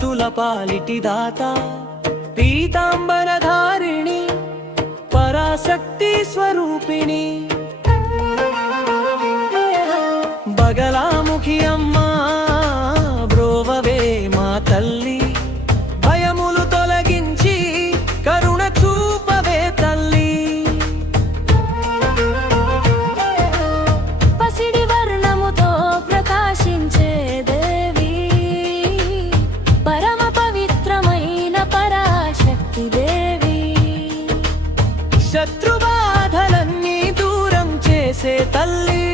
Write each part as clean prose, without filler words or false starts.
భక్తుల పాలిటి దాత పీతాంబరధారిణి పరాశక్తి స్వరూపిణి బగలాముఖి అమ్మా బ్రోవవే మా తల్లి భయములు తొలగించి కరుణ చూపవే తల్లి పసిడి వర్ణముతో ప్రకాశించే దేవి పరమ పవిత్రమైన పరాశక్తి దేవి శత్రుబాధలన్నీ దూరం చేసే తల్లి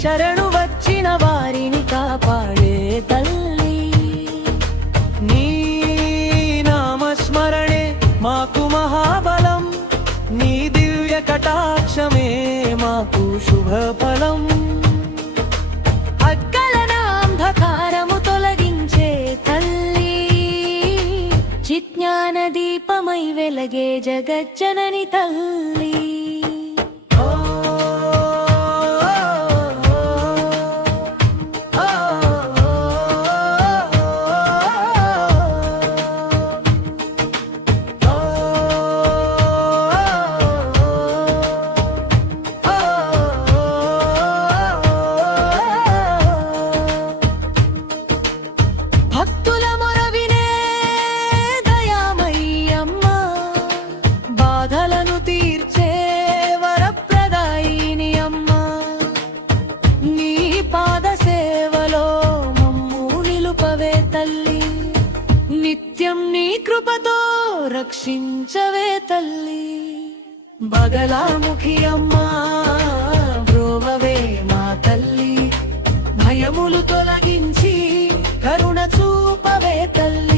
శరణు వచ్చిన వారిని కాపాడే తల్లి నీ నామస్మరణే మాకు మహాబలం నీ దివ్య కటాక్షమే మాకు శుభఫలం అక్కలనాంధకారము తొలగించే తల్లి చిజ్ఞాన దీపమై వెలగే జగజ్జనని తల్లి భక్తుల మొరవినే దయామయ్యమ్మ బాధలను తీర్చే వరప్రదాయిని అమ్మ నీ పాద సేవలో మమ్ము నిలుపవే తల్లి నిత్యం నీ కృపతో రక్షించవే తల్లి బగలాముఖి అమ్మా బ్రోవవే మా తల్లి భయములు తొలగించి కరుణ చూపవే తల్లి